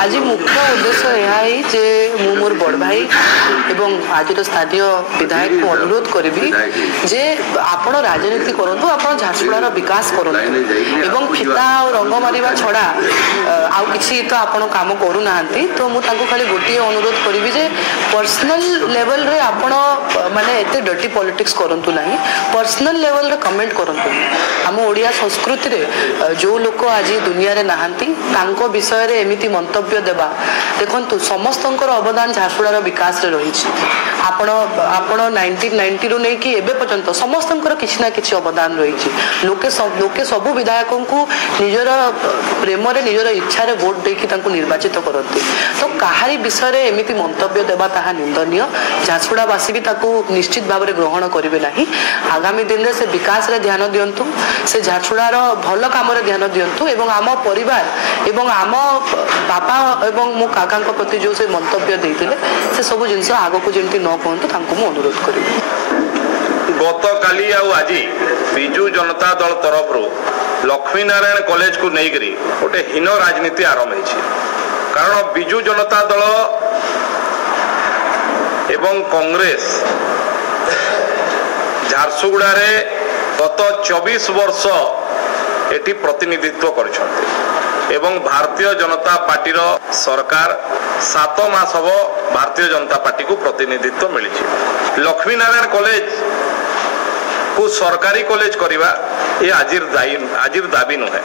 आज मुख्य उद्देश्य यह जे मु मोर बड़ भाई एवं आज स्थानीय विधायक को अनुरोध करी जे आपण राजनीति करंतु आपण झारसुगुड़ार विकास करंतु एवं फिता और रंग मारिबा छड़ा आउ किछि तो आपण काम करू नाहंती। तो मु तांको खाली गोटे अनुरोध करी जे पर्सनल लेवल रे आपण माने एते डर्टी पॉलिटिक्स करंतु नाही, पर्सनल लेवल रे कमेंट करंतु। हम ओडिया संस्कृति रे जो लोक आज दुनिया रे नाहंती तांको विषय रे एमिति मंतव्य देबा देखंतु समस्तंकर अवदान झारसुगुड़ार विकास रे रही। आपण 1990 रु नै कि एबे पर्यंत समस्तंकर किछि ना किछि अवदान रही। लोके सब विधायकों को निजर प्रेम रे निजर इच्छा रे वोट देकी तांको निर्वाचित करते। तो काहारी विषय रे एमिति मंतव्य देबा ताहा निंदनीय। झारसुगुड़ावासी भी ताको निश्चित भाव में ग्रहण करेंगे नहीं। आगामी दिन में से विकास रे ध्यान दिंतु, से झारसुगुड़ार भल काम रे ध्यान दिंतु एवं आम परिवार एवं आम बापा एवं मो काका प्रति जो से मंतव्य देते से सब जिनस आग को जमी न कहतु तांको अनुरोध करी। गत काली आज विजु जनता दल तरफ लक्ष्मीनारायण कॉलेज को नहीं गोटे हीन राजनीति आरंभ हो। कारण विजु जनता दल एवं कांग्रेस झारसुगुड़ा रे गत 24 वर्ष एटी प्रतिनिधित्व करछन्ते एवं भारतीय जनता पार्टी रो सरकार 7 मास हबो भारतीय जनता पार्टी को प्रतिनिधित्व मिली। लक्ष्मीनारायण कॉलेज को सरकारी कॉलेज करिवा ये आजिर दाबी नुहे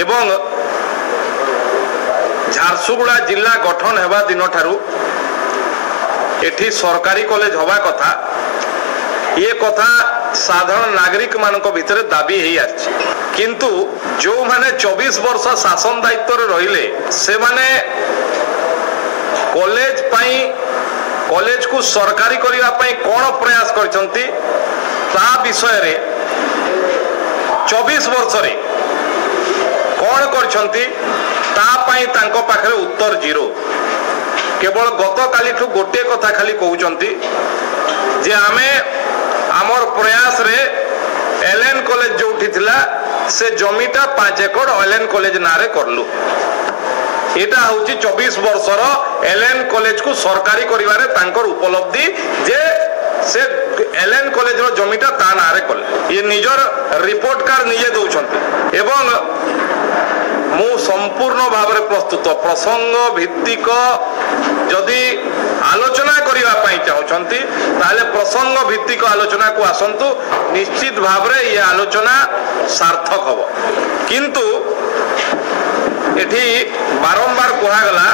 एवं झारसुगुड़ा जिला गठन हेबा दिन ठारू एठी सरकारी कॉलेज हवा कथा ये कथा साधारण नागरिक मानक भितर दाबी ही आछि। किंतु जो माने 24 वर्ष शासन दायित्व रहिले से माने कॉलेज को सरकारी करिवा पई कोन प्रयास करछंती ता विषय रे 24 वर्ष रे कोन करछंती ता पई तांको पाखरे उत्तर जीरो। केवल गत काली गोटे कथा खाली कहउचंती जे आमे आमर प्रयास रे एलएन कॉलेज जो थिला से जमीटा 5 एकड़ एलएन कॉलेज नारे करलु। एटा होची 24 वर्षर एलएन कॉलेज को सरकारी करिवारे तांकर उपलब्धि जे से एलएन कॉलेज रो जमीटा ता नारे कले। ये निजर रिपोर्ट कार्ड निजे दउछंती एवं मु संपूर्ण भाव में प्रस्तुत प्रसंग भित्तिक जदि आलोचना करिवा पई चाहउछंती ताले प्रसंग भित्तिक आलोचना को आसंतु, निश्चित भाव में ये आलोचना सार्थक हबो। किंतु एठी बारंबार कहा गला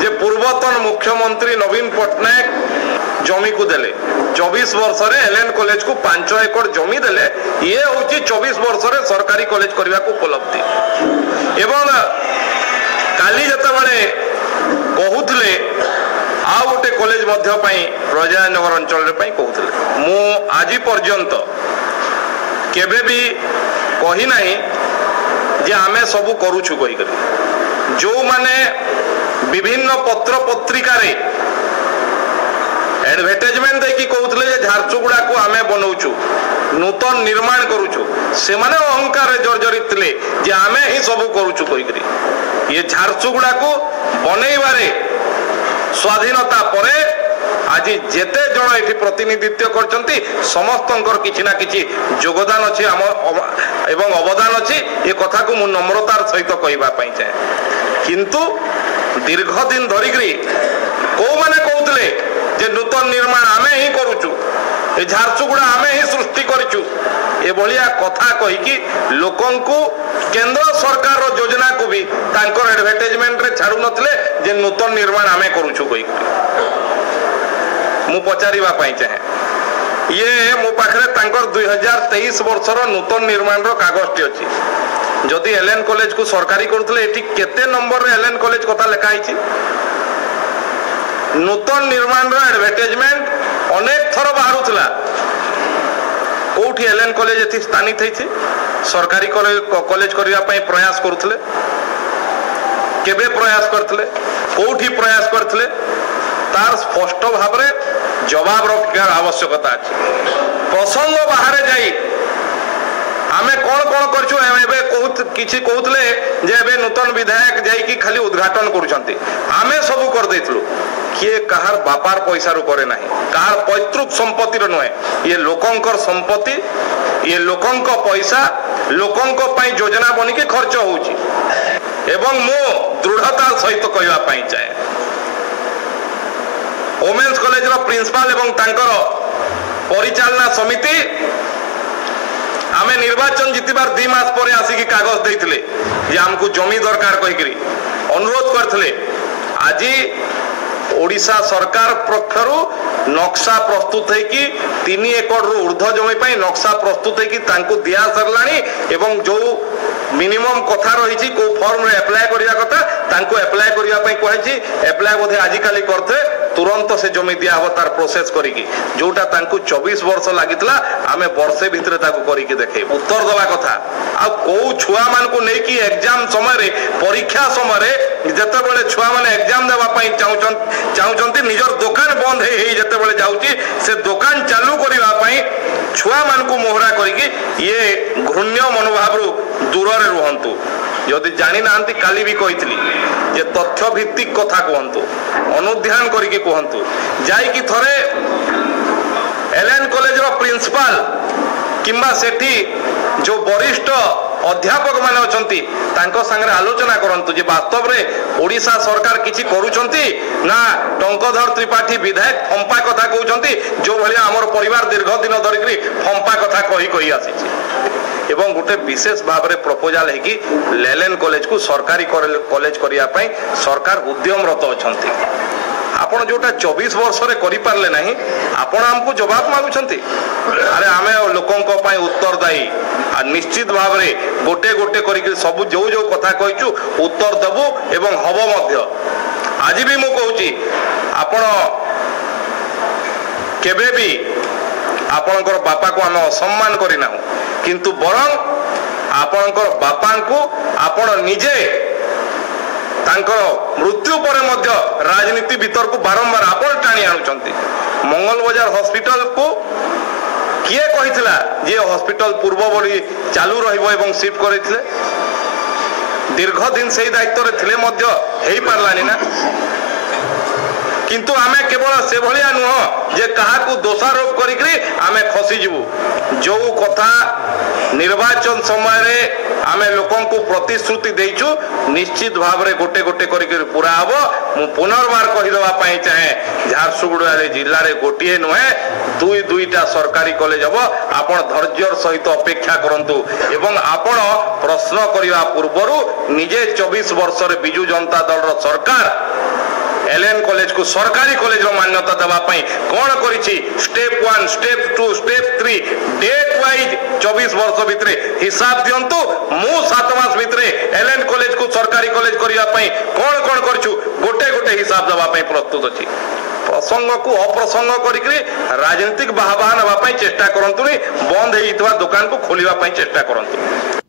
जे पूर्वतन मुख्यमंत्री नवीन पटनायक जमी को देले 24 वर्ष रे एलएन कॉलेज को 5 एकड़ जमी देले। ये होची 24 वर्ष रे सरकारी कॉलेज करबा को उपलब्धि। एवं काली जते बळे कहउतले आ गोटे कॉलेज मध्य पई प्रजानगर अंचल रे पई कहउतले। मु आजि पर्यंत केबे भी कहि नाही जे आमे सब करूछु कहि करी। जो माने विभिन्न पत्र पत्रिका रे एडवर्टाइजमेंट देखि कहउतले जे झारसुगुड़ा को आमे बनौछु नूतन निर्माण करूछु, से माने अहंकार रे जर्जरित थिले जे आमे ही सब करूछु कहि करी। ये झारसुगुड़ा को बनैबारे स्वाधीनता परे आज जेते जण एठी प्रतिनिधित्व करचंती समस्तंकर किछि ना किछि योगदान अछि हमर एवं अवदान अछि। ये कथा को मु नम्रतार सहित कहिबा पई चाहे। किंतु दीर्घ दिन धरिकरी को माने कहउतले जे नूतन निर्माण आमे ही करूछु, ए झारसुगुड़ा आमे ही सृष्टि करिछु, ए भलिया कथा कहि कि लोकन को केंद्र सरकार रो योजना को भी तांकर एडवर्टाइजमेंट रे छाडु नथले जे नूतन निर्माण आमे करूछु कहि। मु पचारिबा पई चाहे ये मो पाखरे तांकर 2023 वर्षर नूतन निर्माण रो कागजटी अछि। जदि एलएन कॉलेज को सरकारी करथले एठी केते नंबर रे एलएन कॉलेज कथा लेखा आइछि। नूतन निर्माण रो एडवर्टाइजमेंट अनेक थर बाहरुथला कोठी एलएन कॉलेज एथि स्थानित हेछि। सरकारी कॉलेज करिया पई प्रयास करूथले, केबे प्रयास करथले, कोठी प्रयास करथले तार स्पष्ट भाव रे जवाब रखिकार आवश्यकता अछि। प्रसंग बाहर जाई आमे कौन करछु एबे किछि कहउतले जे एबे नूतन विधायक जाई कि खाली उद्घाटन करूछंती आमे सब कर देथलु किए कहार बापार पैसा रु करे नाही कहार पैतृक संपत्ति रो नहे ये लोकंकर संपत्ति ये लोकंक पैसा लोकंक पई योजना बनी के खर्च होउची एवं मो दृढ़ता सहित कहवा पई चाहे वोमेन्स कॉलेज रो प्रिंसिपल एवं तांकर परिचालना समिति आमे निर्वाचन जितबार 2 मास पर आसिकी कागज देइथिले जे हमकु जमी दरकार कहिकरी अनुरोध करथिले आज ओडिशा सरकार पक्षरु नक्शा प्रस्तुत है कि 3 एकड़ रु ऊर्ध्व जमी पाई नक्शा प्रस्तुत है कि तांकु दिया सरलाणी एवं जो मिनिमम कथा रही को फॉर्म रे अप्लाई करिया कथा तांकु अप्लाई करिया पई कहैछि अप्लाई बोधे आज काली करथे तुरंत से जमी दिया हो तार प्रोसेस करिकी जोटा तांकु 24 वर्ष लागितला आमे वर्षे भितरे ताकु करिकी देखे उत्तर दवा कथा आ को छुआ मान को नै कि एग्जाम समय रे परीक्षा समय रे जते बेले छुआ माने एग्जाम देवा पई चाहुचंती निजर दुकान बंद हे जते बेले जाउची से दुकान चालू करिवा पई छुआ मान को मोहरा करिकी ये घृण्य मनोभाव रु दूर रे रहंतु यदि जानी नांती काली भी कहितली जे तथ्य भित्तिक कथा कहंतु अनुध्यान करिके कहंतु जाई कि थरे एलएन कॉलेज रो प्रिंसिपल किंबा सेठी जो वरिष्ठ अध्यापक माने अछंती तांको संगे आलोचना करंतु जे वास्तव रे ओडिशा सरकार किछि करूछंती ना टंकधर त्रिपाठी विधायक फंपा कथा कहउछंती जो भलिया हमर परिवार दीर्घ दिन धरिकरी फंपा कथा कही आसीछि एवं गोटे विशेष भाव में प्रपोजाल है कि लेलेन कॉलेज को सरकारी कॉलेज करिया पई सरकार उद्यमरत अछंती आपण जोटा 24 वर्ष रे करि पारले नाही आपण हमको जवाब मागुछंती अरे आमे लोकन को पई उत्तरदायी आ निश्चित भाव में गोटे गोटे करिक सब जो जो कथा कहिचु उत्तर देबु एवं हबो मध्य आज भी मु कहूची आपण केबे भी आपणकर बापा को आम असम्मान करना किंतु बरं आपणकर बापा को आपण निजे तांकर मृत्यु पर मध्य राजनीति भीतर को बारंबार आपण टाणी आनुचंती मंगल बाजार हॉस्पिटल को किए कहितला जे हॉस्पिटल पूर्व बड़ी चालू रहिबो एवं शिफ्ट करितले दीर्घ दिन सही दायित्व रे थिले मध्य हेई पारलानी ना किंतु आमे केवल से भलिया नुह जे कहा को दोषारोप करिकरी आमे खसी जीवु जो कथा निर्वाचन समय रे आमे लोकन को प्रतिश्रुति देइछु निश्चित भाव रे गोटे गोटे करिकरी पूरा हबो मु पुनर्बार कहि देबा पई चाहे झारसुगुड़ा जिल्ला रे गोटिए नुहे दुईटा सरकारी कॉलेज हबो आपण धैर्यर सहित अपेक्षा करंतु एवं आपण प्रश्न करिवा पूर्वरु निजे 24 वर्ष रे बिजू जनता दल रो सरकार एलएन कॉलेज को सरकारी कॉलेज रो मान्यता देवा पई कोन करिछि step 1 step 2 step 3 date wise 24 वर्ष भितरे हिसाब दियंतु मु 7 मास भितरे एलएन कॉलेज को सरकारी कॉलेज करिया पई कोन करछु गोटे गोटे हिसाब देवा पई प्रस्तुत अछि प्रसंग को अप्रसंग करिकरी राजनीतिक बाहबान नवा पई चेष्टा करंतुनी बंद हेइतवा दुकान को खोलिवा पई चेष्टा करंतु।